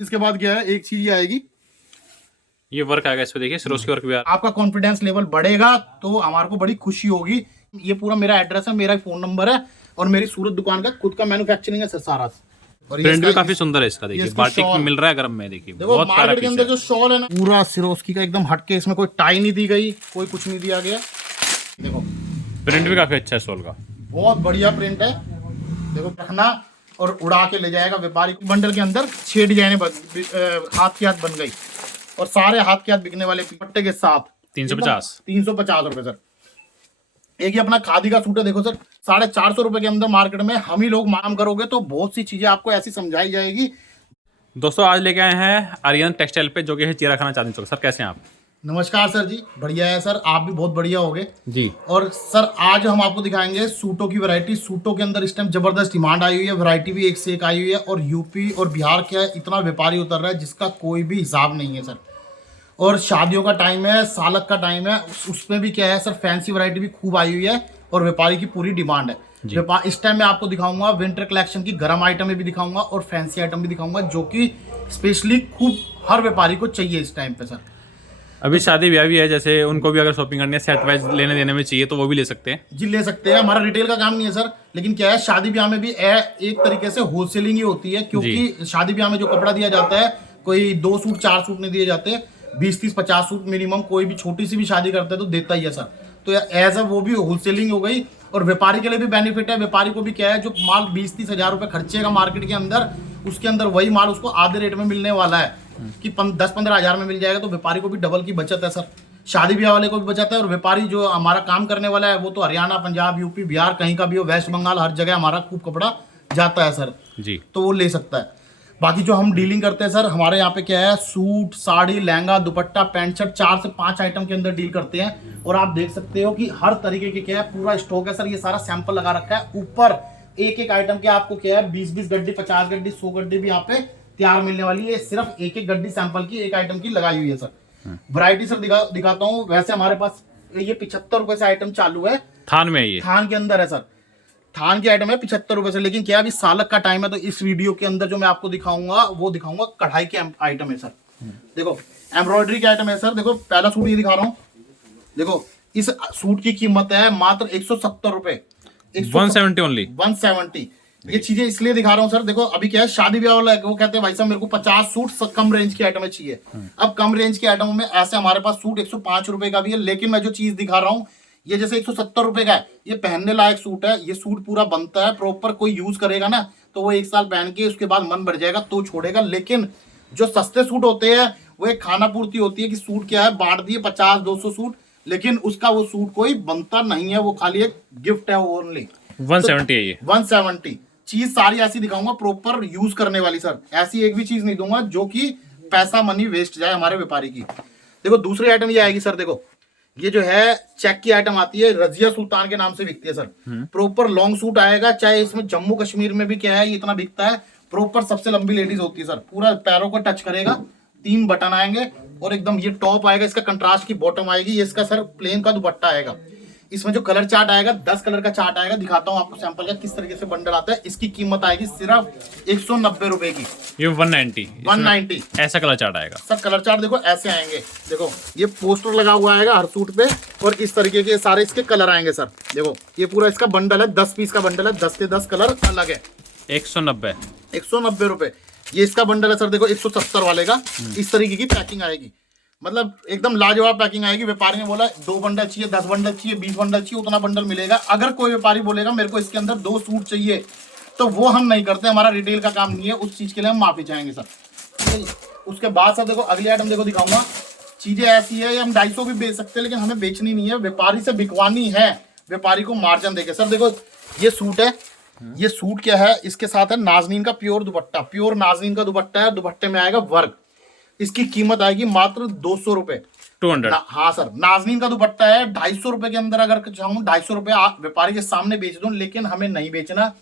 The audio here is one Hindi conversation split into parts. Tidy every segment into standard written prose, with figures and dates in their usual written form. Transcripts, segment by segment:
इसके बाद क्या है, एक चीज ये आएगी, ये वर्क आएगा इस पे, देखिए सिरोस्की वर्क भी आ आपका कॉन्फिडेंस लेवल बढ़ेगा तो हमारे को बड़ी खुशी होगी। ये पूरा मेरा एड्रेस है, मेरा फोन नंबर है और मेरी सूरत दुकान का खुद का मैन्युफैक्चरिंग है सर सारा। और प्रिंट भी काफी सुंदर है इसका, देखिए इसका बाटिक शॉल मिल रहा है गरम में, देखिए देखो बहुत प्यारा मार्केट के पीस अंदर है। जो शॉल है ना, पूरा सिरोस्की का एकदम हटके, इसमें कोई टाई नहीं दी गई, कोई कुछ नहीं दिया गया। देखो प्रिंट भी काफी अच्छा है शॉल का, बहुत बढ़िया प्रिंट है। देखो रखना और उड़ा के ले जाएगा व्यापारी। बंडल के अंदर 6 डिजाइने हाथ की हाथ बन गई और सारे हाथ के हाथ बिकने वाले पट्टे के साथ 350 रुपए सर। एक ही अपना खादी का सूट है, देखो सर 450 रुपए के अंदर मार्केट में हम ही लोग मांग करोगे तो बहुत सी चीजें आपको ऐसी समझाई जाएगी। दोस्तों आज लेके आए हैं आर्यन टेक्सटाइल पे, जो कि है चीरा खाना चांदनी चौक। सर कैसे हैं आप? नमस्कार सर जी, बढ़िया है सर, आप भी बहुत बढ़िया होगे जी। और सर आज हम आपको दिखाएंगे सूटों की वैरायटी। सूटों के अंदर इस टाइम जबरदस्त डिमांड आई हुई है, वैरायटी भी एक से एक आई हुई है और यूपी और बिहार के इतना व्यापारी उतर रहा है जिसका कोई भी हिसाब नहीं है सर। और शादियों का टाइम है, सालक का टाइम है, उसमें भी क्या है सर, फैंसी वैरायटी भी खूब आई हुई है और व्यापारी की पूरी डिमांड है। इस टाइम मैं आपको दिखाऊंगा विंटर कलेक्शन की गर्म आइटम भी दिखाऊंगा और फैंसी आइटम भी दिखाऊंगा, जो कि स्पेशली खूब हर व्यापारी को चाहिए इस टाइम पे सर। अभी शादी ब्याह भी है, जैसे उनको भी अगर शॉपिंग करनी है, सेट वाइज लेने देने में चाहिए तो वो भी ले सकते हैं जी, ले सकते हैं। हमारा रिटेल का काम नहीं है सर, लेकिन क्या है शादी ब्याह में भी एक तरीके से होलसेलिंग ही होती है, क्योंकि शादी ब्याह में जो कपड़ा दिया जाता है, कोई 2 सूट 4 सूट नहीं दिए जाते, 20 30 50 सूट मिनिमम कोई भी छोटी सी भी शादी करता है तो देता ही है सर। तो एज अ वो भी होलसेलिंग हो गई और व्यापारी के लिए भी बेनिफिट है। व्यापारी को भी क्या है, जो माल 20-30 हजार रुपए खर्चेगा मार्केट के अंदर, उसके अंदर वही माल उसको आधे रेट में मिलने वाला है कि 10-15 हजार में मिल जाएगा। तो व्यापारी को भी डबल की बचत है सर, शादी ब्याह वाले को भी बचत है। और व्यापारी जो हमारा काम करने वाला है वो तो हरियाणा, पंजाब, यूपी, बिहार कहीं का भी हो, वेस्ट बंगाल, हर जगह हमारा खूब कपड़ा जाता है सर जी, तो वो ले सकता है। बाकी जो हम डीलिंग करते हैं सर, हमारे यहाँ पे क्या है, सूट, साड़ी, लहंगा, दुपट्टा, पैंट शर्ट 4 से 5 आइटम के अंदर डील करते हैं। और आप देख सकते हो कि हर तरीके के क्या है पूरा स्टॉक है सर। ये सारा सैंपल लगा रखा है ऊपर, एक एक आइटम के आपको क्या है 20-20 गड्डी, 50 गड्डी, 100 गड्डी भी यहाँ पे तैयार मिलने वाली है। सिर्फ एक एक गड्डी सैंपल की, एक आइटम की लगाई हुई है सर। वैरायटी सर दिखाता हूँ। वैसे हमारे पास ये 75 रुपए से आइटम चालू है, थान में, ये थान के अंदर है सर। थान की आइटम है 75 रुपए से, लेकिन क्या अभी सालक का टाइम है तो इस वीडियो के अंदर जो मैं आपको दिखाऊंगा वो दिखाऊंगा कढ़ाई के आइटम है सर। देखो एम्ब्रॉयडरी के आइटम है सर। देखो पहला सूट ये दिखा रहा हूँ, देखो इस सूट की कीमत है मात्र 170 रुपए, 170 ओनली, 170। ये चीजें इसलिए दिखा रहा हूँ सर, देखो अभी क्या है शादी ब्याह वाला है, वो कहते हैं भाई साहब मेरे को 50 सूट कम रेंज की आइटम चाहिए। अब कम रेंज के आइटमों में ऐसे हमारे पास सूट 105 रुपए का भी है, लेकिन मैं जो चीज दिखा रहा हूँ ये जैसे 170 रुपए का है, ये पहनने लायक सूट है। ये सूट पूरा बनता है प्रॉपर, कोई यूज करेगा ना तो वो 1 साल पहन के उसके बाद मन बढ़ जाएगा तो छोड़ेगा। लेकिन जो सस्ते सूट होते हैं वो एक खाना पूर्ति होती है कि सूट क्या है बांट दिए 50-200 सूट, लेकिन उसका वो सूट कोई बनता नहीं है, वो खाली एक गिफ्ट है ओनली। 170 है ये, 170। चीज सारी ऐसी दिखाऊंगा प्रॉपर यूज करने वाली सर, ऐसी एक भी चीज नहीं दूंगा जो कि पैसा मनी वेस्ट जाए हमारे व्यापारी की। देखो दूसरी आइटम ये आएगी सर, देखो ये जो है चेक की आइटम आती है, रजिया सुल्तान के नाम से बिकती है सर। प्रॉपर लॉन्ग सूट आएगा, चाहे इसमें जम्मू कश्मीर में भी क्या है ये इतना बिकता है। प्रॉपर सबसे लंबी लेडीज होती है सर, पूरा पैरों को टच करेगा, 3 बटन आएंगे और एकदम ये टॉप आएगा, इसका कंट्रास्ट की बॉटम आएगी, ये इसका सर प्लेन का दुपट्टा आएगा। इसमें जो कलर चार्ट आएगा 10 कलर का चार्ट आएगा, दिखाता हूँ आपको सैंपल का किस तरीके से बंडल आता है। इसकी कीमत आएगी सिर्फ 190 रुपए की, ये 190 ऐसा कलर चार्ट आएगा सर। कलर चार्ट देखो ऐसे आएंगे, देखो ये पोस्टर लगा हुआ आएगा हर सूट पे और इस तरीके के सारे इसके कलर आएंगे सर। देखो ये पूरा इसका बंडल है, 10 पीस का बंडल है, 10 से 10 कलर अलग है। 190 रुपए ये इसका बंडल है सर। देखो 170 वाले का इस तरीके की पैकिंग आएगी, मतलब एकदम लाजवाब पैकिंग आएगी। व्यापारी ने बोला 2 बंडल चाहिए, 10 बंडल चाहिए, 20 बंडल चाहिए, उतना बंडल मिलेगा। अगर कोई व्यापारी बोलेगा मेरे को इसके अंदर 2 सूट चाहिए तो वो हम नहीं करते, हमारा रिटेल का काम नहीं है, उस चीज के लिए हम माफी चाहेंगे सर। उसके बाद सर देखो अगली आइटम देखो दिखाऊंगा। चीजें ऐसी है, हम 250 भी बेच सकते हैं, लेकिन हमें बेचनी नहीं है, व्यापारी से बिकवानी है, व्यापारी को मार्जिन देके। सर देखो ये सूट है, ये सूट क्या है, इसके साथ है नाजनीन का प्योर दुपट्टा, प्योर नाजनीन का दुपट्टा है, दुपट्टे में आएगा वर्क। इसकी कीमत आएगी मात्र 200 रुपए, 200। हाँ सर, नाजनीन का दुपट्टा है 250 रुपए के अंदर। अगर चाहूँ 250 रुपए व्यापारी के सामने बेच दूं, लेकिन हमें नहीं बेचना,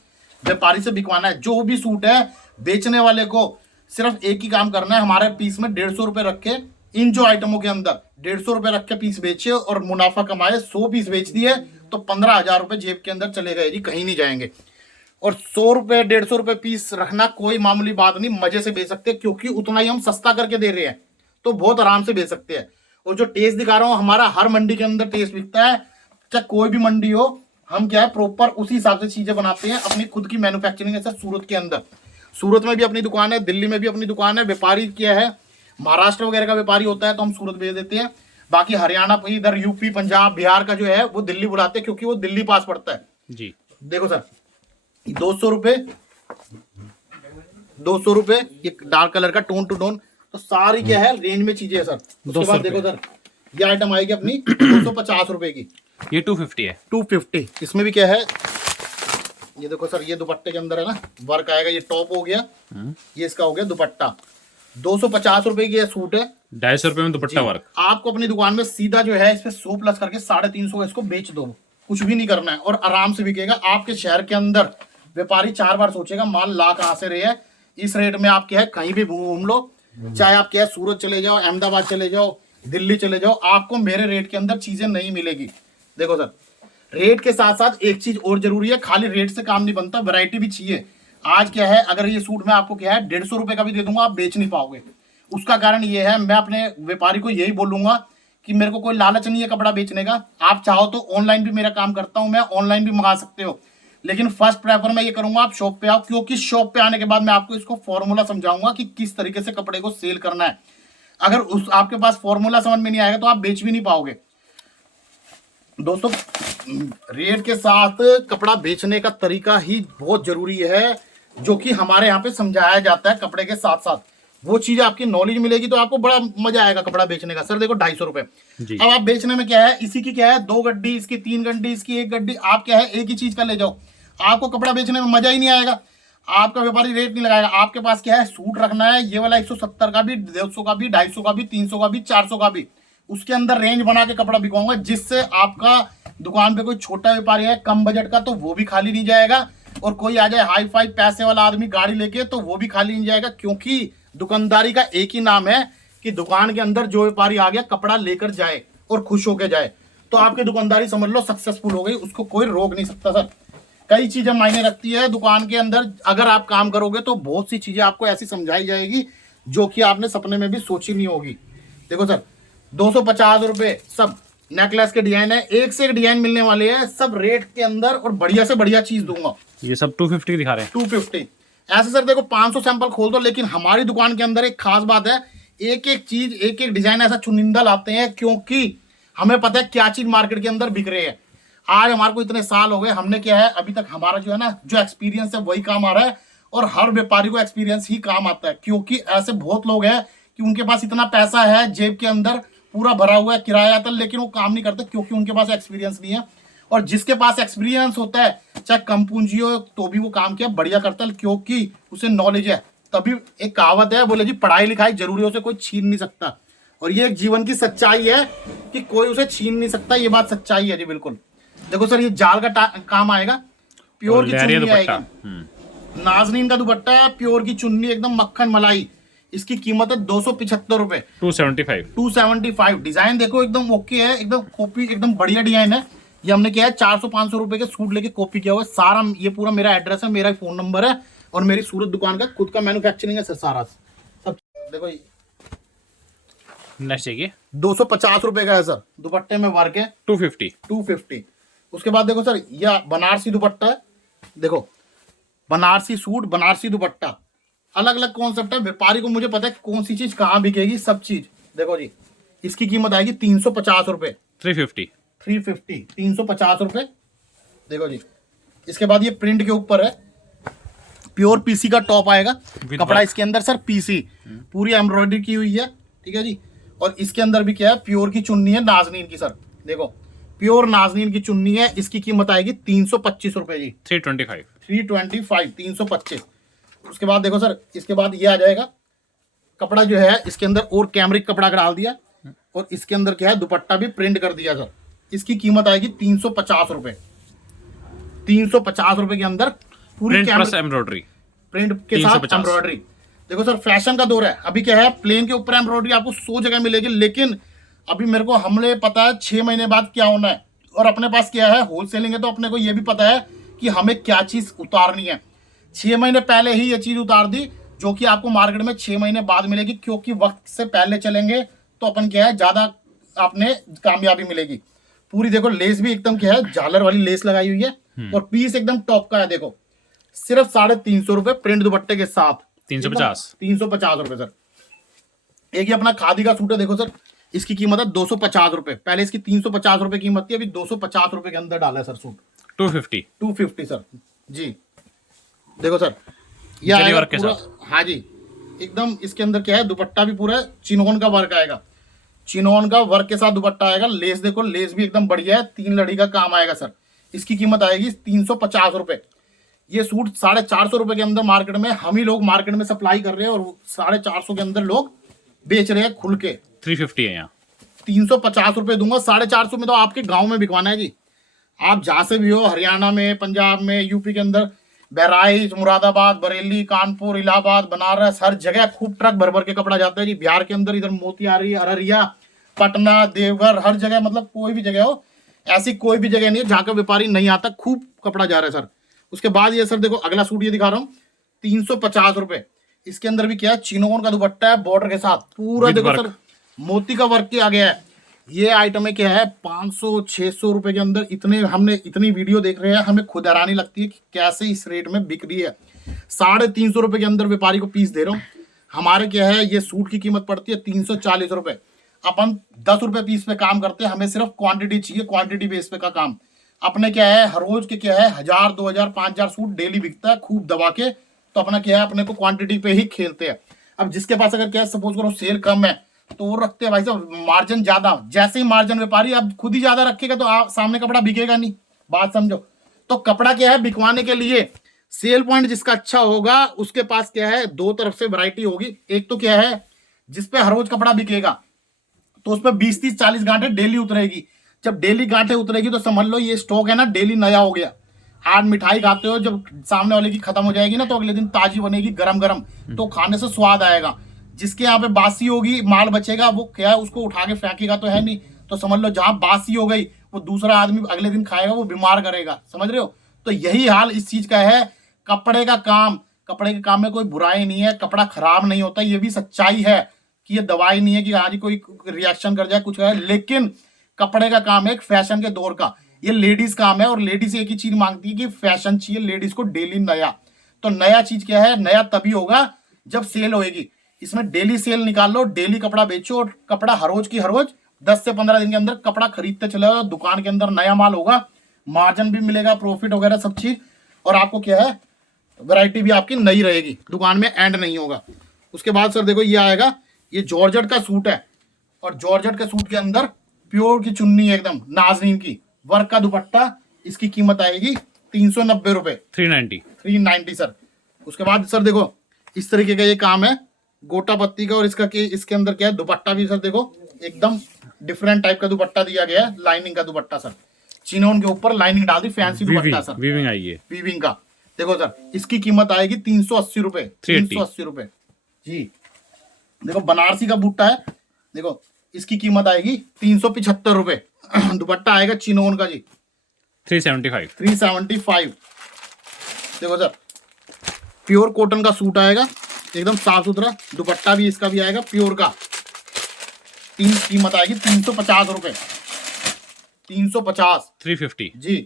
व्यापारी से बिकवाना है। जो भी सूट है बेचने वाले को सिर्फ एक ही काम करना है, हमारे पीस में 150 रुपए रखे, इन जो आइटमों के अंदर 150 रुपए रख के पीस बेचे और मुनाफा कमाए। 100 पीस बेच दिए तो 15,000 रुपए जेब के अंदर चले गए जी, कहीं नहीं जाएंगे। और 100 रुपए 150 रुपए पीस रखना कोई मामूली बात नहीं, मजे से बेच सकते हैं, क्योंकि उतना ही हम सस्ता करके दे रहे हैं, तो बहुत आराम से बेच सकते हैं। और जो टेस्ट दिखा रहा हूँ, हमारा हर मंडी के अंदर टेस्ट बिकता है, चाहे कोई भी मंडी हो, हम क्या है प्रॉपर उसी हिसाब से चीजें बनाते हैं, अपनी खुद की मैन्युफैक्चरिंग है सर। सूरत के अंदर, सूरत में भी अपनी दुकान है, दिल्ली में भी अपनी दुकान है। व्यापारी क्या है, महाराष्ट्र वगैरह का व्यापारी होता है तो हम सूरत भेज देते हैं, बाकी हरियाणा इधर यूपी पंजाब बिहार का जो है वो दिल्ली बुलाते हैं, क्योंकि वो दिल्ली पास पड़ता है जी। देखो सर 200 रुपए 200 रुपए, ये डार्क कलर का टोन टू टोन, तो सारी क्या है रेंज में चीजें है सर। उसके बाद देखो सर ये आइटम आएगी अपनी 250 रुपए की, ये 250 है। 250। इसमें भी क्या है, ये देखो सर, ये दुपट्टे के अंदर है ना वर्क आएगा, ये टॉप हो गया, ये इसका हो गया दुपट्टा। 250 रुपए की ये सूट है, 250 रुपए में दुपट्टा वर्क। आपको अपनी दुकान में सीधा जो है इस पे 100 प्लस करके 350 इसको बेच दो, कुछ भी नहीं करना है और आराम से बिकेगा। आपके शहर के अंदर व्यापारी 4 बार सोचेगा माल ला कहां से रहे है, इस रेट में आप क्या है कहीं भी घूम लो, चाहे आप क्या है सूरत चले जाओ, अहमदाबाद चले जाओ, दिल्ली चले जाओ, आपको मेरे रेट के अंदर चीजें नहीं मिलेगी। देखो सर रेट के साथ साथ एक चीज और जरूरी है, खाली रेट से काम नहीं बनता, वैरायटी भी चाहिए। आज क्या है, अगर ये सूट मैं आपको क्या है 150 रुपए का भी दे दूंगा, आप बेच नहीं पाओगे। उसका कारण ये है, मैं अपने व्यापारी को यही बोलूंगा कि मेरे को कोई लालच नहीं है कपड़ा बेचने का। आप चाहो तो ऑनलाइन भी मेरा काम करता हूं मैं, ऑनलाइन भी मंगा सकते हो, लेकिन फर्स्ट प्रेफर मैं ये करूंगा आप शॉप पे आओ, क्योंकि शॉप पे आने के बाद मैं आपको इसको फॉर्मूला समझाऊंगा कि किस तरीके से कपड़े को सेल करना है। अगर उस आपके पास फॉर्मूला समझ में नहीं आएगा तो आप बेच भी नहीं पाओगे। दोस्तों रेट के साथ कपड़ा बेचने का तरीका ही बहुत जरूरी है, जो कि हमारे यहाँ पे समझाया जाता है। कपड़े के साथ साथ वो चीज आपकी नॉलेज मिलेगी तो आपको बड़ा मजा आएगा कपड़ा बेचने का। सर देखो 250 रुपए, अब आप बेचने में क्या है, इसी की क्या है 2 गड्डी, इसकी 3 गड्डी, इसकी 1 गड्डी, आप क्या है एक ही चीज का ले जाओ, आपको कपड़ा बेचने में मजा ही नहीं आएगा, आपका व्यापारी रेट नहीं लगाएगा। आपके पास क्या है सूट रखना है, ये वाला 170 का भी, 150 का भी, 250 का भी, 300 का भी, 400 का भी, उसके अंदर रेंज बना के कपड़ा बिकवाऊंगा, जिससे आपका दुकान पे कोई छोटा व्यापारी है कम बजट का तो वो भी खाली नहीं जाएगा, और कोई आ जाए हाई फाई पैसे वाला आदमी गाड़ी लेके तो वो भी खाली नहीं जाएगा। क्योंकि दुकानदारी का एक ही नाम है कि दुकान के अंदर जो व्यापारी आ गया कपड़ा लेकर जाए और खुश होकर जाए, तो आपकी दुकानदारी समझ लो सक्सेसफुल हो गई, उसको कोई रोक नहीं सकता। सर कई चीजें मायने रखती है दुकान के अंदर, अगर आप काम करोगे तो बहुत सी चीजें आपको ऐसी समझाई जाएगी जो कि आपने सपने में भी सोची नहीं होगी। देखो सर 250 रुपए सब नेकलेस के डिजाइन है, एक से एक डिजाइन मिलने वाले हैं, सब रेट के अंदर और बढ़िया से बढ़िया चीज दूंगा। ये सब 250 दिखा रहे हैं, 250 ऐसे सर देखो 500 सैंपल खोल दो, लेकिन हमारी दुकान के अंदर एक खास बात है, एक एक चीज एक एक डिजाइन ऐसा चुनिंदा लाते हैं, क्योंकि हमें पता है क्या चीज मार्केट के अंदर बिक रही है। आज हमारे को इतने साल हो गए, हमने क्या है अभी तक हमारा जो है ना जो एक्सपीरियंस है वही काम आ रहा है, और हर व्यापारी को एक्सपीरियंस ही काम आता है। क्योंकि ऐसे बहुत लोग हैं कि उनके पास इतना पैसा है जेब के अंदर पूरा भरा हुआ है किराया तक, लेकिन वो काम नहीं करते क्योंकि उनके पास एक्सपीरियंस नहीं है। और जिसके पास एक्सपीरियंस होता है चाहे कम पूंजी हो तो भी वो काम क्या बढ़िया करता है, क्योंकि उसे नॉलेज है। तभी एक कहावत है, बोले जी पढ़ाई लिखाई जरूरी से कोई छीन नहीं सकता, और ये एक जीवन की सच्चाई है कि कोई उसे छीन नहीं सकता, ये बात सच्चाई है जी बिल्कुल। देखो सर ये जाल का काम आएगा, प्योर की चुन्नी आएगी, नाजनीन का दुपट्टा, प्योर की चुन्नी एकदम मक्खन मलाई, इसकी कीमत है 275 रुपए, 275। डिजाइन देखो एकदम ओके है, एकदम कॉपी एकदम बढ़िया डिजाइन है। ये हमने क्या है 400-500 रुपए के सूट लेके कॉपी किया हुआ है सारा। ये पूरा मेरा एड्रेस है, मेरा फोन नंबर है, और मेरी सूरत दुकान का खुद का मैन्युफैक्चरिंग है सर सारा सब। देखो नेक्स्ट चाहिए 250 रुपए का है सर, दुपट्टे में वर्क है, 250। उसके बाद देखो सर यह बनारसी दुपट्टा है, देखो बनारसी सूट बनारसी दुपट्टा, अलग अलग कॉन्सेप्ट है। व्यापारी को मुझे पता है कौन सी चीज कहाँ बिकेगी, सब चीज। देखो जी इसकी कीमत आएगी 350 रुपए, 350 रुपए। देखो जी इसके बाद ये प्रिंट के ऊपर है, प्योर पीसी का टॉप आएगा, कपड़ा इसके अंदर सर पीसी पूरी एम्ब्रॉयडरी की हुई है, ठीक है जी। और इसके अंदर भी क्या है प्योर की चुन्नी है नाजनीन की सर, देखो प्योर नाजनीन की चुन्नी है। इसकी कीमत आएगी 325 रुपए जी, 325 325। उसके बाद देखो सर इसके बाद ये आ जाएगा कपड़ा जो है इसके अंदर और कैमरिक कपड़ा डाल दिया, और इसके अंदर क्या है दुपट्टा भी प्रिंट कर दिया सर। इसकी कीमत आएगी 350 रुपए, 350 रुपए के अंदर पूरी एम्ब्रॉयडरी प्रिंट के साथ एम्ब्रॉयडरी। देखो सर फैशन का दौर है, अभी क्या है प्लेन के ऊपर एम्ब्रॉयडरी आपको 100 जगह मिलेगी, लेकिन अभी मेरे को हमने पता है 6 महीने बाद क्या होना है, और अपने पास क्या है होलसेलिंग है, तो अपने को ये भी पता है कि हमें क्या चीज उतारनी है। 6 महीने पहले ही ये चीज उतार दी, जो कि आपको मार्केट में 6 महीने बाद मिलेगी, क्योंकि वक्त से पहले चलेंगे तो अपन क्या है ज्यादा आपने कामयाबी मिलेगी। पूरी देखो लेस भी एकदम क्या है झालर वाली लेस लगाई हुई है और पीस एकदम टॉप का है। देखो सिर्फ 350 रुपए प्रिंट दुपट्टे के साथ। 350 रुपए सर। एक ये अपना खादी का सूट है, देखो सर इसकी कीमत है 250 रुपए। पहले इसकी 350 रुपए कीमत थी, अभी 250 रुपए के अंदर डाला है सर सूट। 250 सर जी। देखो सर ये आएगा पूरा, हाँ जी एकदम। इसके अंदर क्या है दुपट्टा भी पूरा चिनोन का वर्क आएगा, चिनोन का वर्क के साथ दुपट्टा आएगा। लेस देखो लेस भी एकदम बढ़िया है, 3 लड़ी का काम आएगा सर। इसकी कीमत आएगी 350 रुपए। ये सूट 450 रुपए के अंदर मार्केट में हम ही लोग मार्केट में सप्लाई कर रहे हैं और 450 के अंदर लोग बेच रहे हैं खुल के। 350 है यहाँ। 350 रुपए दूंगा, 450 में तो आपके गांव में बिकवाना है जी। आप जहां से भी हो, हरियाणा में, पंजाब में, यूपी के अंदर, बहराइच, मुरादाबाद, बरेली, कानपुर, इलाहाबाद, बनारस, हर जगह खूब ट्रक भर भर के कपड़ा जाता है जी। बिहार के अंदर इधर मोतिहारी, अररिया, पटना, देवघर, हर जगह, मतलब कोई भी जगह हो, ऐसी कोई भी जगह नहीं है जहां का व्यापारी नहीं आता, खूब कपड़ा जा रहा है सर। उसके बाद ये सर देखो अगला सूट ये दिखा रहा हूँ 350 रुपए। इसके अंदर भी क्या है चिनोन का दुपट्टा है बॉर्डर के साथ पूरा, देखो सर मोती का वर्क किया गया है। ये आइटम है क्या है 500-600 रुपए के अंदर। हमने इतनी वीडियो देख रहे हैं, हमें खुद हैरानी लगती है कि कैसे इस रेट में बिक रही है। 350 रुपए के अंदर व्यापारी को पीस दे रहा हूँ। हमारे क्या है ये सूट की कीमत पड़ती है 340 रुपए। अपन 10 रुपए पीस पे काम करते हैं, हमें सिर्फ क्वांटिटी चाहिए, क्वांटिटी बेस पे का काम। अपने क्या है हर रोज के क्या है 1000, 2000, 5000 सूट डेली बिकता है खूब दबा के, तो अपना क्या है अपने को क्वांटिटी पे ही खेलते हैं। अब जिसके पास अगर क्या है सपोज करो सेल कम है तो वो रखते हैं भाई साहब मार्जिन ज्यादा। जैसे ही मार्जिन व्यापारी अब खुद ही ज्यादा रखेगा तो सामने कपड़ा बिकेगा नहीं, बात समझो। तो कपड़ा क्या है बिकवाने के लिए सेल पॉइंट जिसका अच्छा होगा उसके पास क्या है दो तरफ से वैरायटी होगी। एक तो क्या है जिसपे हर रोज कपड़ा बिकेगा तो उस पर 20, 30, 40 गांठे डेली उतरेगी। जब डेली गांठे उतरेगी तो समझ लो ये स्टॉक है ना डेली नया हो गया। आज मिठाई खाते हो, जब सामने वाले की खत्म हो जाएगी ना तो अगले दिन ताजी बनेगी गरम गरम, तो खाने से स्वाद आएगा। जिसके यहाँ पे बासी होगी माल बचेगा वो क्या है उसको उठा के फेंकेगा तो है नहीं, तो समझ लो जहां बासी हो गई वो दूसरा आदमी अगले दिन खाएगा वो बीमार करेगा, समझ रहे हो। तो यही हाल इस चीज का है। कपड़े का काम, कपड़े के काम में कोई बुराई नहीं है, कपड़ा खराब नहीं होता, ये भी सच्चाई है कि ये दवाई नहीं है कि आज कोई रिएक्शन कर जाए कुछ है। लेकिन कपड़े का काम है एक फैशन के दौर का, ये लेडीज काम है और लेडीज एक ही चीज मांगती है कि फैशन चाहिए लेडीज को डेली नया। तो नया चीज क्या है नया तभी होगा जब सेल होएगी। इसमें डेली सेल निकाल लो, डेली कपड़ा बेचो और कपड़ा हर रोज की हर रोज 10 से 15 दिन के अंदर कपड़ा खरीदते चले जाओ। दुकान के अंदर नया माल होगा, मार्जिन भी मिलेगा, प्रॉफिट वगैरह सब चीज, और आपको क्या है वैरायटी भी आपकी नई रहेगी, दुकान में एंड नहीं होगा। उसके बाद सर देखो ये आएगा, ये जॉर्जेट का सूट है और जॉर्जेट के सूट के अंदर प्योर की चुन्नी है एकदम नाजरीन की, वर्क का दुपट्टा। इसकी कीमत आएगी 390 रुपए, 390 सर। उसके बाद सर देखो इस तरीके का ये काम है गोटा पत्ती का, और इसके अंदर क्या है दुपट्टा भी सर देखो एकदम डिफरेंट टाइप का दुपट्टा दिया गया है, लाइनिंग का दुपट्टा सर, चिनोन के ऊपर लाइनिंग डाल दी, फैंसी दुपट्टा सर, वीविंग आई है, वीविंग का। देखो सर इसकी कीमत आएगी 380 रुपए, 380 रुपए जी। देखो बनारसी का बूटा है, देखो इसकी कीमत आएगी 375 रुपए। दुपट्टा आएगा चिनोन का जी 375। देखो सर प्योर कॉटन का सूट आएगा एकदम साफ सुथरा, दुपट्टा भी इसका भी आएगा प्योर का। कीमत आएगी 350 रुपए, 350, 350 जी।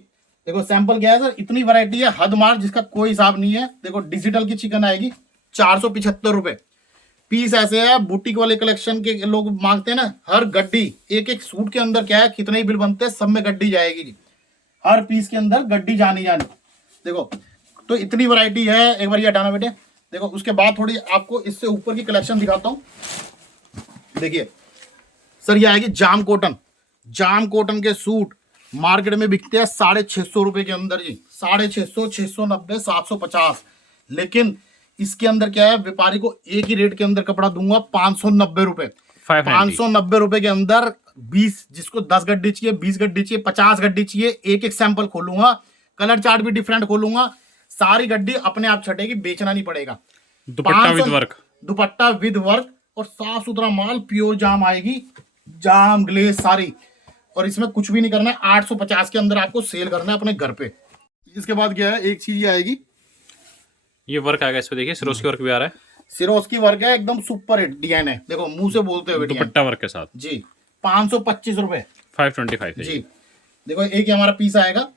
देखो सैंपल क्या है सर, इतनी वैरायटी है हद मार जिसका कोई हिसाब नहीं है। देखो डिजिटल की चिकन आएगी 475 रुपए पीस। ऐसे है बुटीक वाले कलेक्शन के लोग मांगते हैं ना, हर गड्डी एक एक सूट के अंदर क्या है कितने ही बिल बनते हैं, सब में गड्डी जाएगी जी, हर पीस के अंदर गड्डी जानी। देखो तो इतनी वैरायटी है, एक बार ये हटाना बेटे। देखो उसके बाद थोड़ी आपको इससे ऊपर की कलेक्शन दिखाता हूँ। देखिए सर ये आएगी जाम कॉटन। जाम कॉटन के सूट मार्केट में बिकते हैं 650 रुपए के अंदर जी, 650, 690, 750। लेकिन इसके अंदर क्या है व्यापारी को एक ही रेट के अंदर कपड़ा दूंगा 590 रुपए, 590 रुपए के अंदर 20, जिसको 10 गड्डी चाहिए, 20 गड्डी चाहिए, 50 गड्डी चाहिए, एक एक सैंपल खोलूंगा, कलर चार्ट भी डिफरेंट खोलूंगा, सारी गड्डी अपने आप छटेगी, बेचना नहीं पड़ेगा। दुपट्टा with work, dupatta with work और साफ सुथरा माल, प्योर जाम आएगी, जाम ग्लेज सारी। और इसमें कुछ भी नहीं करना है, 850 के अंदर आपको सेल करना है अपने घर पे। इसके बाद क्या है, एक चीज ये आएगी, ये वर्क आएगा इस पे, देखिए सिरोस्की वर्क भी आ रहा है, सिरोस्की वर्क है, एकदम सुपर हिट डिजाइन है, देखो मुंह से बोलते हुए डिजाइन दुपट्टा वर्क के साथ जी। 525 रुपए 525 है जी। देखो एक ही हमारा पीस आएगा,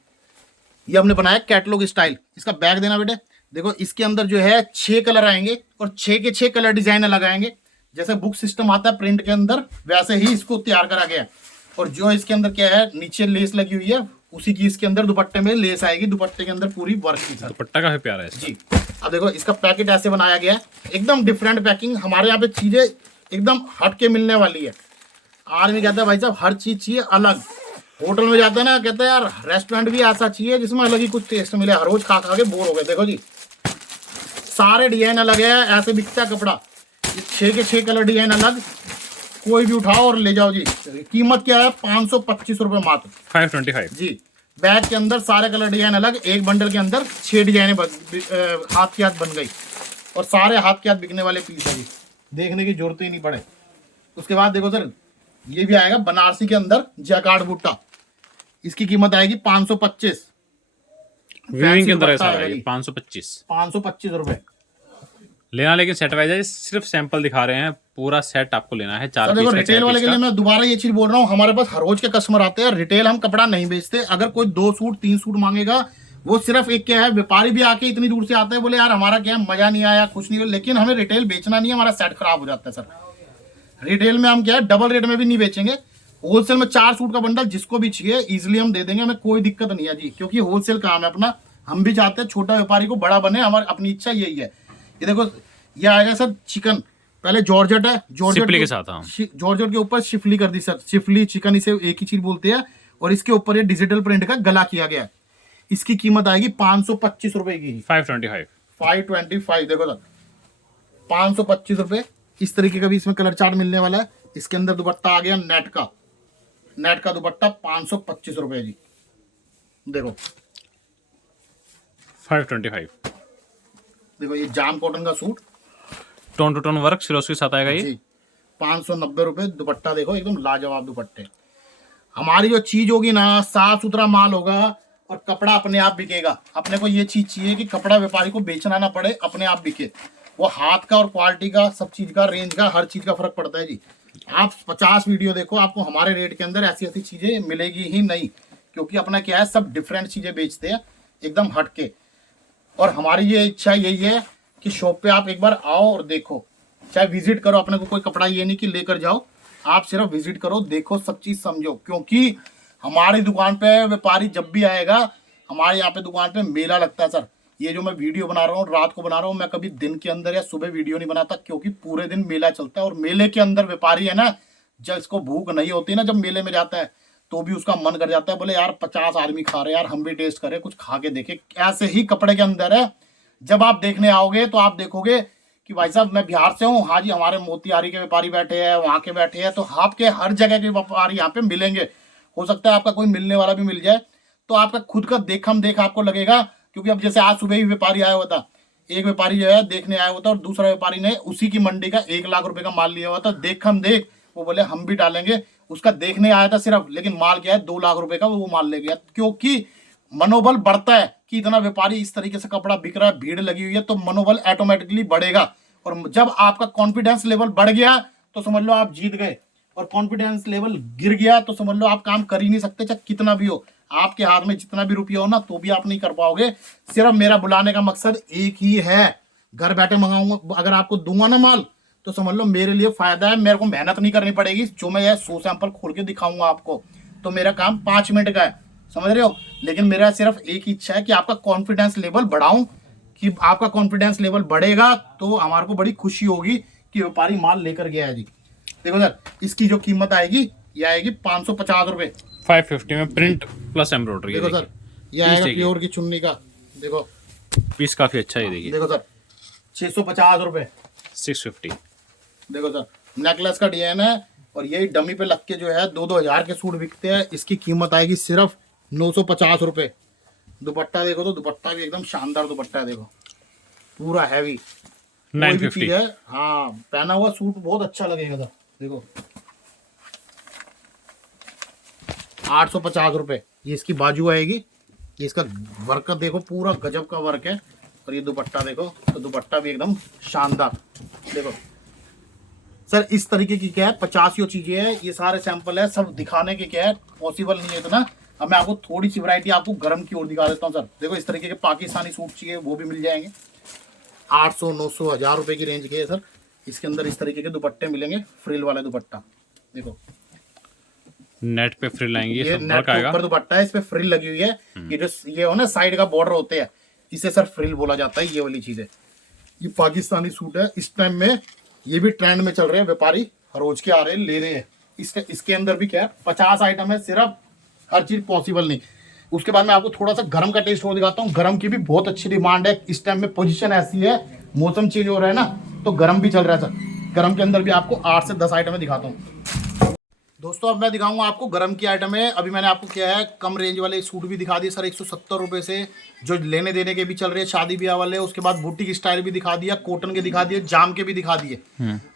ये हमने बनाया कैटलॉग स्टाइल। इसका बैग देना बेटे, देखो इसके अंदर जो है 6 कलर आएंगे और 6 के 6 कलर डिजाइन लगाएंगे। जैसे बुक सिस्टम आता है प्रिंट के अंदर, वैसे ही इसको तैयार करा गया है। और जो इसके अंदर क्या है, नीचे लेस लगी हुई है, उसी की इसके अंदर दुपट्टे में लेस आएगी, दुपट्टे के अंदर पूरी वर्क की साथ। दुपट्टा काफी प्यारा है इसका। जी। अब देखो इसका पैकेट ऐसे बनाया गया है, एकदम डिफरेंट पैकिंग। हमारे यहाँ पे चीजें एकदम हट के मिलने वाली है। आदमी कहता है भाई साहब हर चीज चाहिए अलग, होटल में जाते हैं ना, कहते हैं यार रेस्टोरेंट भी ऐसा चाहिए जिसमें अलग ही कुछ टेस्ट मिले, हर रोज खा खा के बोर हो गए। देखो जी सारे डिजाइन अलग है, ऐसे बिकता है कपड़ा। ये 6 के 6 कलर डिजाइन अलग, कोई भी उठाओ और ले जाओ जी। कीमत क्या है, 525 रुपए मात्र 525 जी। बैग के अंदर सारे कलर डिजाइन अलग, एक बंडल के अंदर 6 डिजाइने हाथ की हाथ बन गई, और सारे हाथ के हाथ बिकने वाले पीस है जी, देखने की जरूरत ही नहीं पड़े। उसके बाद देखो सर, ये भी आएगा बनारसी के अंदर जैकार्ड बूटा, इसकी कीमत आएगी 525। वीविंग के अंदर ऐसा है, 525 रुपए लेना, लेकिन सेट वाइज है, सिर्फ सैंपल दिखा रहे हैं, पूरा सेट आपको लेना है। 4 देखो पीस रिटेल वाले के लिए मैं दोबारा ये चीज बोल रहा हूँ, हमारे पास हर रोज के कस्टमर आते हैं, रिटेल हम कपड़ा नहीं बेचते। अगर कोई 2 सूट 3 सूट मांगेगा, वो सिर्फ एक क्या है, व्यापारी भी आके इतनी दूर से आता है, बोले यार हमारा क्या है, मजा नहीं आया, कुछ नहीं हुआ, लेकिन हमें रिटेल बेचना नहीं है, हमारा सेट खराब हो जाता है सर। रिटेल में हम क्या है, डबल रेट में भी नहीं बेचेंगे। होलसेल में 4 सूट का बंडल जिसको भी चाहिए इजिली हम दे देंगे, हमें कोई दिक्कत नहीं है जी, क्योंकि होलसेल काम है अपना। हम भी चाहते हैं छोटा व्यापारी को बड़ा बने, हमारी अपनी इच्छा यही है। ये देखो ये आएगा सर चिकन, पहले जॉर्जेट है, जॉर्जेट शिफली के साथ, हाँ। जॉर्जेट के ऊपर शिफली कर दी सर, शिफली चिकन इसे एक ही चीज बोलते हैं। और इसके ऊपर ये डिजिटल प्रिंट का गला किया गया है। इसकी कीमत आएगी 525 रुपए की, 525। देखो सर 525 रुपए। इस तरीके का भी इसमें कलर चार्ट मिलने वाला है। इसके अंदर दुपट्टा आ गया नेट का दुपट्टा 525 रुपए जी। देखो 525। देखो ये जाम कॉटन का suit, tone to tone work सिरोस के साथ आएगा ये जी, 590 रुपए। दुपट्टा देखो एकदम लाजवाब दुपट्टे। हमारी जो चीज होगी ना, साफ सुथरा माल होगा और कपड़ा अपने आप बिकेगा। अपने को ये चीज चाहिए कि कपड़ा व्यापारी को बेचना ना पड़े, अपने आप बिके। वो हाथ का और क्वालिटी का, सब चीज का, रेंज का, हर चीज का फर्क पड़ता है जी। आप 50 वीडियो देखो, आपको हमारे रेट के अंदर ऐसी ऐसी चीजें मिलेगी ही नहीं, क्योंकि अपना क्या है, सब डिफरेंट चीजें बेचते हैं एकदम हटके। और हमारी ये इच्छा यही है कि शॉप पे आप एक बार आओ और देखो, चाहे विजिट करो। अपने को कोई कपड़ा ये नहीं कि लेकर जाओ, आप सिर्फ विजिट करो, देखो, सब चीज समझो। क्योंकि हमारी दुकान पे व्यापारी जब भी आएगा, हमारे यहाँ पे दुकान पे मेला लगता है सर। ये जो मैं वीडियो बना रहा हूँ, रात को बना रहा हूँ, मैं कभी दिन के अंदर या सुबह वीडियो नहीं बनाता, क्योंकि पूरे दिन मेला चलता है। और मेले के अंदर व्यापारी है ना, जब इसको भूख नहीं होती ना, जब मेले में जाता है, तो भी उसका मन कर जाता है, बोले यार 50 आदमी खा रहे हैं, यार हम भी टेस्ट करें, कुछ खा के देखें। ऐसे ही कपड़े के अंदर है। जब आप देखने आओगे तो आप देखोगे कि भाई साहब मैं बिहार से हूँ, हाँ जी हमारे मोतिहारी के व्यापारी बैठे हैं, वहाँ के बैठे हैं, तो आपके हर जगह के व्यापारी यहाँ पे मिलेंगे। हो सकता है आपका कोई मिलने वाला भी मिल जाए, तो आपका खुद का देखम देख आपको लगेगा। क्योंकि अब जैसे आज सुबह ही व्यापारी आया हुआ था, एक व्यापारी जो है देखने आया हुआ था, और दूसरा व्यापारी ने उसी की मंडी का 1 लाख रुपए का माल लिया हुआ था। देखम देख वो बोले हम भी डालेंगे, उसका देखने आया था सिर्फ, लेकिन माल क्या है 2 लाख रुपए का वो माल ले गया। क्योंकि मनोबल बढ़ता है कि इतना व्यापारी इस तरीके से कपड़ा बिक रहा है, भीड़ लगी हुई है, तो मनोबल ऑटोमेटिकली बढ़ेगा। और जब आपका कॉन्फिडेंस लेवल बढ़ गया तो समझ लो आप जीत गए, और कॉन्फिडेंस लेवल गिर गया तो समझ लो आप काम कर ही नहीं सकते, चाहे कितना भी हो, आपके हाथ में जितना भी रुपया हो ना, तो भी आप नहीं कर पाओगे। सिर्फ मेरा बुलाने का मकसद एक ही है, घर बैठे मंगाऊंगा, अगर आपको दूंगा ना माल, तो समझ लो मेरे लिए फायदा है, मेरे को मेहनत नहीं करनी पड़ेगी। जो मैं यह 100 सैंपल खोल के दिखाऊंगा आपको, तो मेरा काम 5 मिनट का है, समझ रहे हो। लेकिन मेरा सिर्फ एक ही इच्छा है कि आपका कॉन्फिडेंस लेवल बढ़ाऊं, कि आपका कॉन्फिडेंस लेवल बढ़ेगा तो हमारे को बड़ी खुशी होगी कि व्यापारी माल लेकर गया है जी। देखो सर इसकी जो कीमत आएगी, ये आएगी 550 रुपए, 550 में प्रिंट प्लस एम्ब्रॉयडरी। देखो सर ये आएगा प्योर की चुन्नी का, देखो पीस काफी अच्छा है, देखिए। देखो सर 650 रुपए, 650। देखो सर नेकलेस का डिजाइन है, और यही डमी पे लग के जो है 2-2 हजार के सूट बिकते हैं। इसकी कीमत आएगी सिर्फ 950 रुपए। दुपट्टा देखो, तो दुपट्टा भी एकदम शानदार दुपट्टा है, देखो पूरा हैवी, 950 है। हाँ पहना हुआ सूट बहुत अच्छा लगेगा सर। देखो 850 रुपए, ये इसकी बाजू आएगी, ये इसका वर्क का देखो, पूरा गजब का वर्क है। और ये दुपट्टा देखो, तो दुपट्टा भी एकदम शानदार। देखो सर, इस तरीके की क्या है, 50 चीजें हैं, ये सारे सैंपल है, सब दिखाने के क्या है पॉसिबल नहीं है इतना। अब मैं आपको थोड़ी सी वैरायटी आपको गर्म की ओर दिखा देता हूँ सर। देखो इस तरीके के पाकिस्तानी सूट चाहिए वो भी मिल जाएंगे, 800 900 1000 रुपए की रेंज के है सर। इसके अंदर इस तरीके के दुपट्टे मिलेंगे, फ्रिल वाला दुपट्टा। देखो नेट पे फ्रिल आएंगी, ये ये सब नेट वर्क के आएगा। ऊपर दुपट्टा है, इस पे फ्रिल लगी हुई है। ये जो ये हो ना साइड का बॉर्डर होते हैं, इसे सर फ्रिल बोला जाता है, ये वाली चीज है। ये पाकिस्तानी सूट है, इस टाइम में ये भी ट्रेंड में चल रहे हैं, व्यापारी रोज के आ रहे हैं, ले रहे हैं। इसके अंदर भी क्या है, 50 आइटम है सिर्फ, हर चीज पॉसिबल नहीं। उसके बाद मैं आपको थोड़ा सा गरम का टेस्ट और दिखाता हूँ। गरम की भी बहुत अच्छी डिमांड है इस टाइम में, पोजीशन ऐसी है, मौसम चेंज हो रहा है ना, तो गरम भी चल रहा है सर। गरम के अंदर भी आपको 8 से 10 आइटम दिखाता हूँ दोस्तों। अब मैं दिखाऊंगा आपको गरम की आइटम है। अभी मैंने आपको क्या है, कम रेंज वाले सूट भी दिखा दिए सर, 170 रुपये से, जो लेने देने के भी चल रहे हैं, शादी ब्याह वाले। उसके बाद बूटीक स्टाइल भी दिखा दिया, कॉटन के दिखा दिए, जाम के भी दिखा दिए।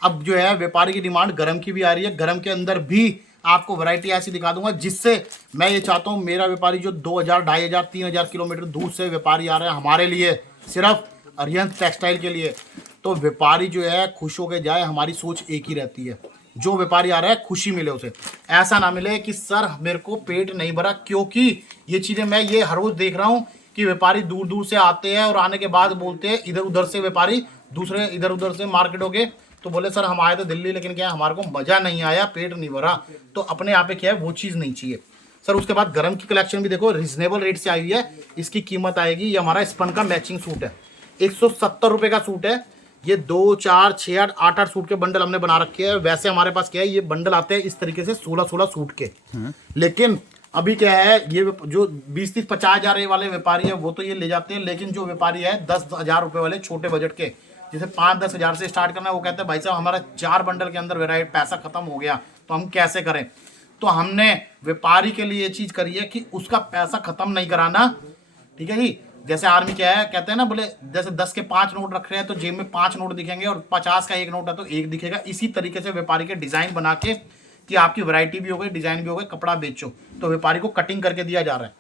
अब जो है व्यापारी की डिमांड गरम की भी आ रही है। गरम के अंदर भी आपको वैरायटी ऐसी दिखा दूंगा, जिससे मैं ये चाहता हूँ मेरा व्यापारी जो 2000 2500 3000 किलोमीटर दूर से व्यापारी आ रहे हैं हमारे लिए, सिर्फ अरिहंत टेक्सटाइल के लिए, तो व्यापारी जो है खुश होकर जाए। हमारी सोच एक ही रहती है, जो व्यापारी आ रहा है खुशी मिले उसे, ऐसा ना मिले कि सर मेरे को पेट नहीं भरा। क्योंकि ये चीज़ें मैं ये हर रोज देख रहा हूँ कि व्यापारी दूर दूर से आते हैं और आने के बाद बोलते हैं, इधर उधर से व्यापारी दूसरे इधर उधर से मार्केटों के, तो बोले सर हम आए थे दिल्ली, लेकिन क्या हमारे को मज़ा नहीं आया, पेट नहीं भरा। तो अपने यहाँ पे क्या है, वो चीज़ नहीं चाहिए सर। उसके बाद गरम की कलेक्शन भी देखो, रिजनेबल रेट से आई हुई है। इसकी कीमत आएगी, ये हमारा स्पन का मैचिंग सूट है, 170 रुपये का सूट है। ये 2 4 6 8 8 सूट के बंडल हमने बना रखे हैं। वैसे हमारे पास क्या है, ये बंडल आते हैं इस तरीके से 16 सूट के। लेकिन अभी क्या है, ये जो 20 30 50 हजार वाले व्यापारी है वो तो ये ले जाते हैं, लेकिन जो व्यापारी है 10,000 रुपए वाले छोटे बजट के, जैसे 5-10 हजार से स्टार्ट करना है, वो कहते हैं भाई साहब हमारा 4 बंडल के अंदर वेराइटी पैसा खत्म हो गया, तो हम कैसे करें। तो हमने व्यापारी के लिए ये चीज करी है कि उसका पैसा खत्म नहीं कराना, ठीक है जी। जैसे आर्मी क्या है, कहते हैं ना, बोले जैसे 10 के 5 नोट रख रहे हैं तो जेब में 5 नोट दिखेंगे, और 50 का 1 नोट है तो 1 दिखेगा। इसी तरीके से व्यापारी के डिजाइन बना के कि आपकी वैरायटी भी हो गई, डिजाइन भी हो गई, कपड़ा बेचो, तो व्यापारी को कटिंग करके दिया जा रहा है।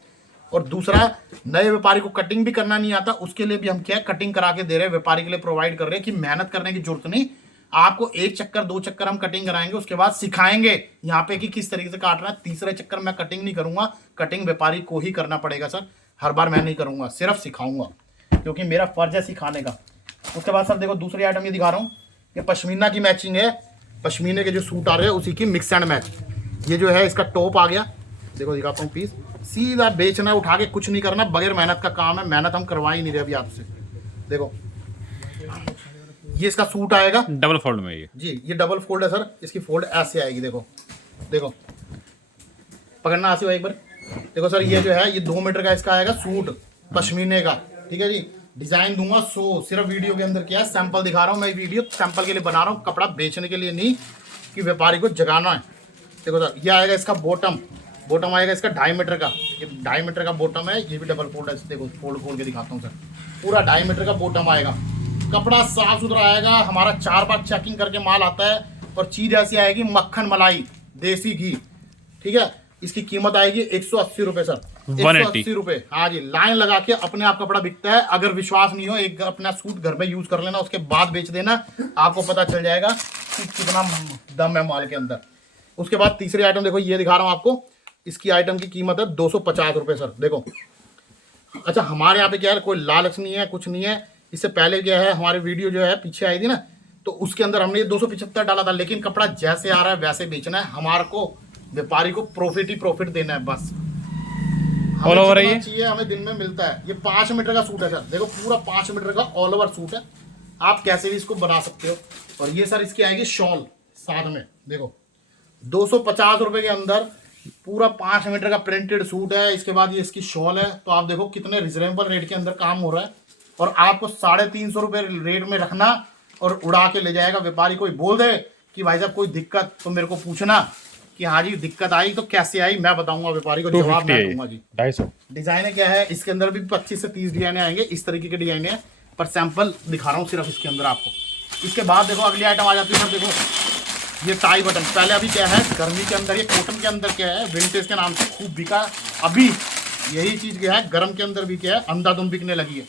और दूसरा, नए व्यापारी को कटिंग भी करना नहीं आता, उसके लिए भी हम क्या कटिंग करा के दे रहे हैं, व्यापारी के लिए प्रोवाइड कर रहे हैं कि मेहनत करने की जरूरत नहीं, आपको 1 चक्कर 2 चक्कर हम कटिंग कराएंगे, उसके बाद सिखाएंगे यहाँ पे कि किस तरीके से काटना है। तीसरे चक्कर मैं कटिंग नहीं करूंगा, कटिंग व्यापारी को ही करना पड़ेगा सर, हर बार मैं नहीं करूंगा, सिर्फ सिखाऊंगा, क्योंकि मेरा फर्ज है सिखाने का। उसके बाद सर देखो दूसरी आइटम ये दिखा रहा हूँ, ये पश्मीना की मैचिंग है, पश्मीने के जो सूट आ रहे हैं उसी की मिक्स एंड मैच। ये जो है इसका टॉप आ गया, देखो दिखाता हूँ पीस, सीधा बेचना है, उठा के कुछ नहीं करना, बगैर मेहनत का काम है, मेहनत हम करवा ही नहीं रहे अभी आपसे। देखो ये इसका सूट आएगा डबल फोल्ड में, ये डबल फोल्ड है सर। इसकी फोल्ड ऐसे आएगी, देखो देखो पकड़ना आसिफ एक बार। देखो सर ये जो है, ये 2 मीटर का इसका आएगा सूट पश्मीने का, ठीक है जी। डिजाइन दूंगा 100, सिर्फ वीडियो के अंदर क्या है, सैंपल दिखा रहा हूँ मैं, वीडियो सैंपल के लिए बना रहा हूँ, कपड़ा बेचने के लिए नहीं, कि व्यापारी को जगाना है। देखो सर ये आएगा इसका बॉटम आएगा इसका 2.5 मीटर का, ये 2.5 मीटर का बॉटम है, ये भी डबल फोल्ड है। देखो फोल्ड खोल के दिखाता हूँ सर, पूरा 2.5 मीटर का बॉटम आएगा, कपड़ा साफ सुथरा आएगा, हमारा 4 बार चेकिंग करके माल आता है, और चीज ऐसी आएगी मक्खन मलाई देसी घी, ठीक है। इसकी कीमत आएगी 180 रुपए सर, 180 रुपए। हाँ जी, लाइन लगा के अपने आप कपड़ा बिकता है। अगर विश्वास नहीं हो, एक अपना सूट घर में यूज कर लेना, उसके बाद बेच देना, आपको पता चल जाएगा कि कितना दम है माल के अंदर। उसके बाद तीसरी आइटम देखो, ये दिखा रहा हूँ आपको, इसकी आइटम की कीमत है 250 रुपए सर। देखो अच्छा, हमारे यहाँ पे क्या है, कोई लालच नहीं है, कुछ नहीं है। इससे पहले क्या है, हमारी वीडियो जो है पीछे आई थी ना, तो उसके अंदर हमने ये 275 डाला था, लेकिन कपड़ा जैसे आ रहा है वैसे बेचना है, हमारे को व्यापारी को प्रॉफिट ही प्रॉफिट देना है बस। ऑल ओवर है ये, चाहिए हमें दिन में मिलता है। ये 5 मीटर का सूट है सर, देखो पूरा 5 मीटर का ऑल ओवर सूट है, आप कैसे भी इसको बना सकते हो। और ये सर इसकी आएगी शॉल साथ में, देखो 250 रुपए के अंदर पूरा 5 मीटर का प्रिंटेड सूट है। इसके बाद ये इसकी शॉल है, तो आप देखो कितने रिजनेबल रेट के अंदर काम हो रहा है, और आपको 350 रुपए रेट में रखना और उड़ा के ले जाएगा व्यापारी। कोई बोल दे कि भाई साहब कोई दिक्कत, तो मेरे को पूछना कि हाँ जी दिक्कत आई तो कैसे आई, मैं बताऊंगा व्यापारी को, जवाब मैं दूंगा जी। 250 डिजाइन क्या है, इसके अंदर भी 25 से 30 डिजाइने आएंगे, इस तरीके के डिजाइन है, पर सैंपल दिखा रहा हूँ सिर्फ इसके अंदर आपको। इसके बाद देखो अगली आइटम आ जाती है सर, देखो ये टाई बटन। पहले अभी क्या है, गर्मी के अंदर ये कॉटन के अंदर क्या है, विंटेज के नाम से खूब बिका, अभी यही चीज क्या है गर्म के अंदर भी क्या है अंधाधुंध बिकने लगी है।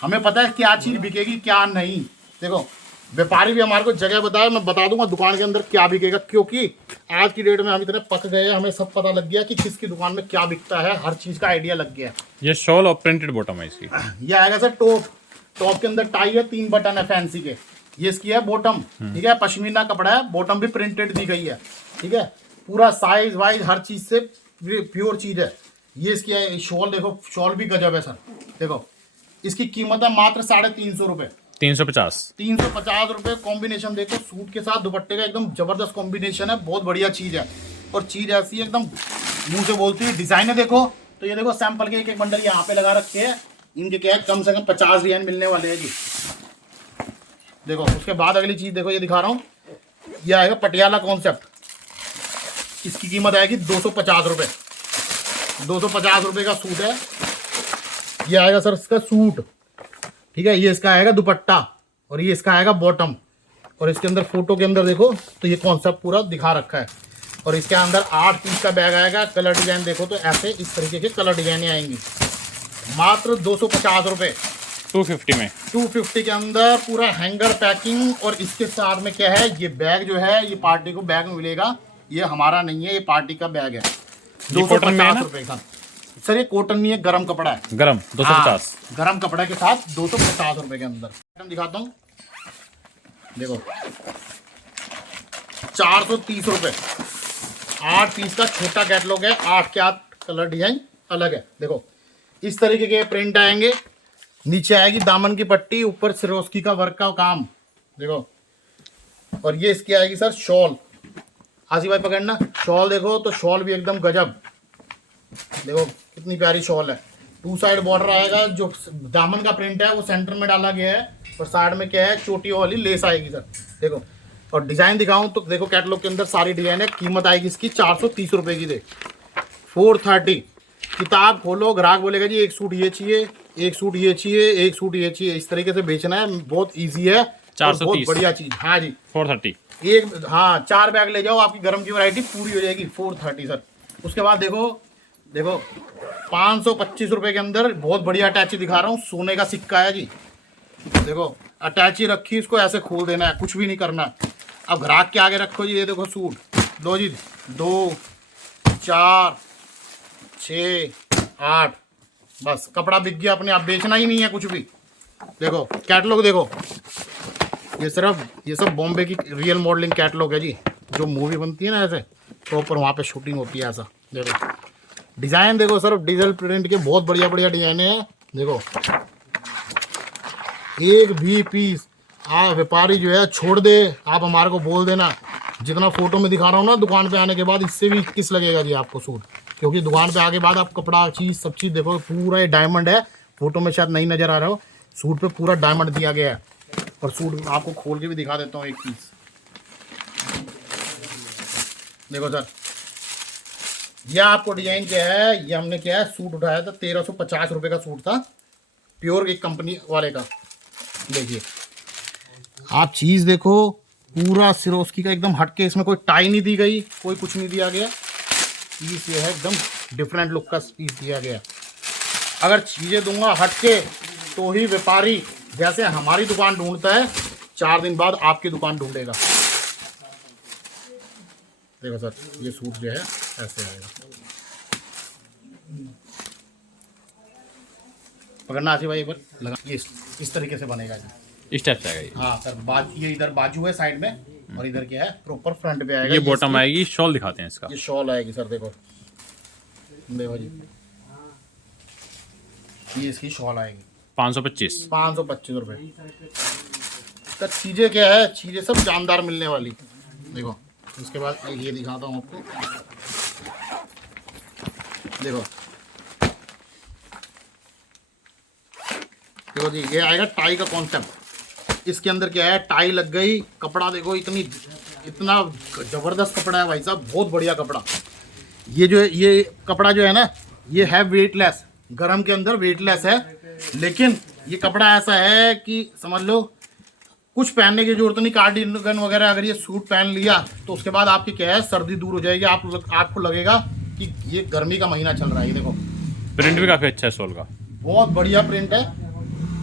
हमें पता है क्या चीज बिकेगी क्या नहीं। देखो व्यापारी भी हमारे को जगह बताए, मैं बता दूंगा दुकान के अंदर क्या बिकेगा, क्योंकि आज की डेट में हम इतने पक गए हैं, हमें सब पता लग गया कि किसकी दुकान में क्या बिकता है, हर चीज का आइडिया लग गया है। ये शॉल और प्रिंटेड बॉटम है इसकी। ये आएगा सर टॉप, टॉप के अंदर टाई है, 3 बटन है फैंसी के। ये इसकी है बॉटम, ठीक है, पश्मीना कपड़ा है, बॉटम भी प्रिंटेड दी गई है, ठीक है, पूरा साइज वाइज हर चीज से प्योर चीज है। ये इसकी है शॉल, देखो शॉल भी गजब है सर। देखो इसकी कीमत है मात्र 350 रुपए, 350 350 रुपए। कॉम्बिनेशन देखो सूट के साथ दुपट्टे का एकदम जबरदस्त कॉम्बिनेशन है, बहुत बढ़िया चीज है। और चीज ऐसी है एकदम मुंह से बोलती है। डिजाइन है देखो, तो ये देखो सैंपल के एक बंडल यहाँ पे लगा रखे हैं, इनके क्या है कम से कम 50 डिजाइन मिलने वाले हैं जी। देखो उसके बाद अगली चीज देखो, ये दिखा रहा हूँ, ये आएगा पटियाला कॉन्सेप्ट। इसकी कीमत आएगी 250 रुपए, 250 रुपए का सूट है। ये आएगा सर इसका सूट, ठीक है, ये इसका आएगा दुपट्टा और ये इसका आएगा बॉटम। और इसके अंदर फोटो के अंदर देखो तो ये कॉन्सेप्ट पूरा दिखा रखा है। और इसके अंदर 8 पीस का बैग आएगा। कलर डिजाइन देखो तो ऐसे इस तरीके के कलर डिजाइने आएंगी, मात्र 250 रुपए। 250 में 250 के अंदर पूरा हैंगर पैकिंग। और इसके साथ में क्या है, ये बैग जो है ये पार्टी को बैग में मिलेगा, ये हमारा नहीं है, ये पार्टी का बैग है। 250 रुपए का सर। ये कॉटन नहीं है, गरम कपड़ा है, गरम 250। गरम कपड़े के साथ 250 रुपए के अंदर। आइटम दिखाता हूँ, देखो 430 रुपए, 8 पीस का छोटा कैटलॉग है, 8 के 8 कलर डिजाइन अलग है। देखो इस तरीके के प्रिंट आएंगे, नीचे आएगी दामन की पट्टी, ऊपर सिरोस्की का वर्क का काम, देखो। और ये इसकी आएगी सर शॉल, आसिफ भाई पकड़ना, शॉल देखो तो शॉल भी एकदम गजब, देखो कितनी प्यारी शॉल है। 2 साइड बॉर्डर आएगा, जो दामन का प्रिंट है वो सेंटर में डाला गया है, और साइड में क्या है चोटियों वाली लेस आएगी सर, देखो। और डिजाइन दिखाऊं तो देखो कैटलॉग के अंदर सारी डिजाइन है। कीमत आएगी इसकी 430 रुपए की, दे 430। किताब खोलो, ग्राहक बोलेगा जी एक सूट ये चाहिए, एक सूट ये चाहिए, एक सूट ये चाहिए, इस तरीके से बेचना है, बहुत ईजी है, 430 बहुत बढ़िया चीज। हाँ जी 430 एक, हाँ 4 बैग ले जाओ, आपकी गर्म की वैरायटी पूरी हो जाएगी। 430 सर। उसके बाद देखो 525 रुपए के अंदर बहुत बढ़िया अटैची दिखा रहा हूँ, सोने का सिक्का है जी। देखो अटैची रखी, इसको ऐसे खोल देना है, कुछ भी नहीं करना। अब ग्राहक के आगे रखो जी, ये देखो सूट, लो जी 2 4 6 8, बस कपड़ा बिक गया अपने आप, बेचना ही नहीं है कुछ भी। देखो कैटलॉग देखो, ये सब बॉम्बे की रियल मॉडलिंग कैटलॉग है जी, जो मूवी बनती है ना ऐसे प्रॉपर वहाँ पे शूटिंग होती है ऐसा। देखो डिजाइन देखो सर, डिजिटल प्रिंट के बहुत बढ़िया बढ़िया डिजाइन है। देखो एक भी पीस व्यापारी जो है छोड़ दे, आप हमारे को बोल देना, जितना फोटो में दिखा रहा हूँ ना, दुकान पे आने के बाद इससे भी 21 लगेगा जी आपको सूट, क्योंकि दुकान पे आके बाद आप कपड़ा चीज सब चीज देखो, पूरा ये डायमंड है। फोटो में शायद नहीं नजर आ रहा हो, सूट पे पूरा डायमंड दिया गया है। और सूट आपको खोल के भी दिखा देता हूँ एक पीस, देखो सर। यह आपको डिजाइन क्या है, ये हमने क्या है सूट उठाया था, 1350 रुपए का सूट था, प्योर एक कंपनी वाले का। देखिए आप चीज देखो, पूरा सिरोस्की का एकदम हटके, इसमें कोई टाई नहीं दी गई, कोई कुछ नहीं दिया गया। पीस ये है एकदम डिफरेंट लुक का पीस दिया गया। अगर चीजें दूंगा हटके तो ही व्यापारी जैसे हमारी दुकान ढूंढता है, 4 दिन बाद आपकी दुकान ढूंढेगा। देखो सर ये सूट जो है ऐसे आएगा, पकड़ना आसिफ भाई, एक बार लगा, ये इस तरीके से बनेगा जी, इस टाइप से आएगा ये। हाँ सर, ये इधर बाजू है साइड में, और इधर क्या है प्रॉपर फ्रंट पे आएगा। ये बॉटम आएगी, शॉल दिखाते हैं इसका। ये शॉल आएगी सर, देखो देखो जी, ये इसकी शॉल आएगी 525 रुपए। सर चीजें क्या है, चीजें सब जानदार मिलने वाली। देखो उसके बाद ये दिखाता हूँ आपको, देखो देखो जी, ये आएगा टाई का कॉन्सेप्ट। इसके अंदर क्या है, टाई लग गई, कपड़ा देखो इतना जबरदस्त कपड़ा है भाई साहब, बहुत बढ़िया कपड़ा। ये कपड़ा जो है ना, ये है वेटलेस, गरम के अंदर वेटलेस है, लेकिन ये कपड़ा ऐसा है कि समझ लो कुछ पहनने की जरूरत नहीं। कार्डिगन वगैरह अगर ये सूट पहन लिया तो उसके बाद आपकी क्या है सर्दी दूर हो जाएगी, आपको लगेगा कि ये गर्मी का महीना चल रहा है। ये देखो प्रिंट भी काफी अच्छा है शॉल का। बहुत बढ़िया प्रिंट है।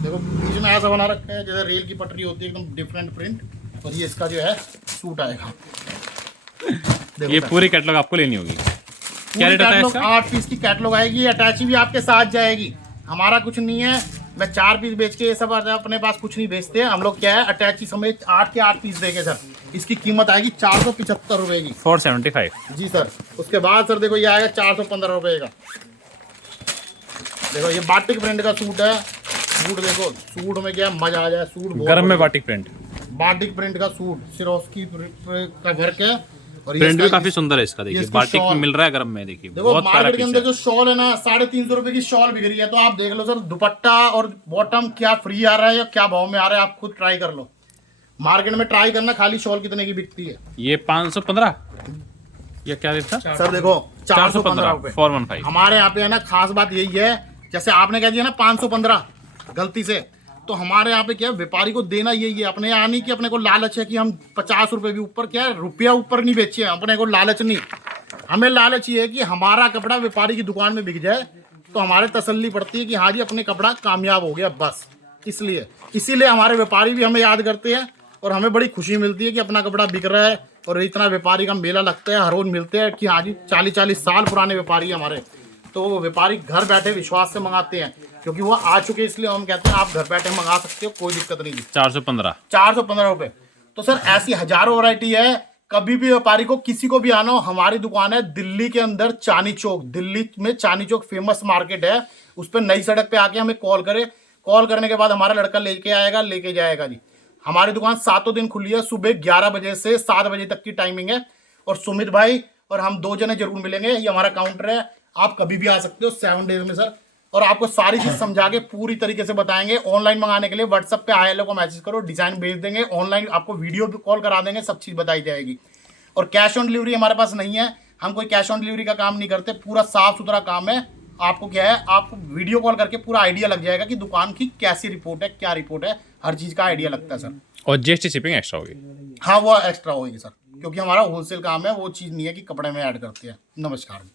देखो बीच में ऐसा बना रखा है जैसे रेल की पटरी होती है, एकदम डिफरेंट प्रिंट। और ये इसका जो है सूट आएगा। ये पूरी कैटलॉग आपको लेनी होगी। क्या रेट आता है इसका? 8 पीस की कैटलॉग आएगी, अटैची भी आपके साथ जाएगी। हमारा कुछ नहीं है, मैं 4 पीस बेच के ये सब अपने पास कुछ नहीं बेचते। हम लोग क्या है अटैची समेत 8 के 8 पीस देंगे सर। इसकी कीमत आएगी 475 रुपए की। 475 जी सर। उसके बाद सर देखो ये आएगा 415 रुपए का। देखो ये बाटिक प्रिंट का सूट है। सूट देखो, सूट में क्या मजा आ जाए। सूट गर्म में बाटिक प्रिंट, बाटिक प्रिंट का सूट, सिरोस्की का वर्क है। और प्रिंट भी काफी सुंदर है इसका। देखिए इसकी बाटिक शॉल। मिल रहा है गर्म में। देखिए देखो बहुत प्यारा मार्केट के पीस अंदर है। जो शॉल है ना 350 रुपए की शॉल बिक रही है। तो आप देख लो सर दुपट्टा और बॉटम क्या फ्री आ रहा है या क्या भाव में आ रहा है, आप खुद ट्राई कर लो। मार्केट में ट्राई करना खाली शॉल कितने की बिकती है। ये 515 या क्या रेट था सर देखो 415 रुपए। 415। हमारे यहाँ पे है ना खास बात यही है, जैसे आपने कह दिया ना 515 गलती से, तो हमारे यहाँ पे क्या है व्यापारी को देना यही है। अपने यहाँ नहीं कि अपने को लालच है कि हम 50 रुपए भी ऊपर क्या है रुपया ऊपर नहीं बेचे, अपने को लालच नहीं। हमें लालच ये है कि हमारा कपड़ा व्यापारी की दुकान में बिक जाए तो हमारे तसल्ली पड़ती है कि हाँ जी अपने कपड़ा कामयाब हो गया बस। इसीलिए हमारे व्यापारी भी हमें याद करते हैं और हमें बड़ी खुशी मिलती है कि अपना कपड़ा बिक रहा है। और इतना व्यापारी का मेला लगता है, हर रोज मिलते हैं कि हाँ जी 40-40 साल पुराने व्यापारी हमारे। तो वो व्यापारी घर बैठे विश्वास से मंगाते हैं क्योंकि वो आ चुके, इसलिए हम कहते हैं आप घर बैठे मंगा सकते हो, कोई दिक्कत नहीं। 415 रुपए। तो सर ऐसी हजारों वैरायटी है। कभी भी व्यापारी को किसी को भी आना हो, हमारी दुकान है दिल्ली के अंदर चांदनी चौक। दिल्ली में चांदनी चौक फेमस मार्केट है, उस पर नई सड़क पे आके हमें कॉल करे। कॉल करने के बाद हमारा लड़का लेके आएगा, लेके जाएगा जी। हमारी दुकान 7 दिन खुली है, सुबह 11 बजे से 7 बजे तक की टाइमिंग है। और सुमित भाई और हम 2 जने जरूर मिलेंगे। ये हमारा काउंटर है, आप कभी भी आ सकते हो 7 डेज में सर। और आपको सारी चीज समझा के पूरी तरीके से बताएंगे। ऑनलाइन मंगाने के लिए व्हाट्सएप पे हाय हेलो को मैसेज करो, डिजाइन भेज देंगे। ऑनलाइन आपको वीडियो भी कॉल करा देंगे, सब चीज बताई जाएगी। और कैश ऑन डिलीवरी हमारे पास नहीं है, हम कोई कैश ऑन डिलीवरी का काम नहीं करते। पूरा साफ सुथरा काम है। आपको क्या है, आपको वीडियो कॉल करके पूरा आइडिया लग जाएगा कि दुकान की कैसी रिपोर्ट है, क्या रिपोर्ट है, हर चीज का आइडिया लगता है सर। और जीएसटी शिपिंग एक्स्ट्रा होगी? हाँ वो एक्स्ट्रा होगी सर, क्योंकि हमारा होलसेल काम है, वो चीज़ नहीं है कि कपड़े में ऐड करते हैं। नमस्कार।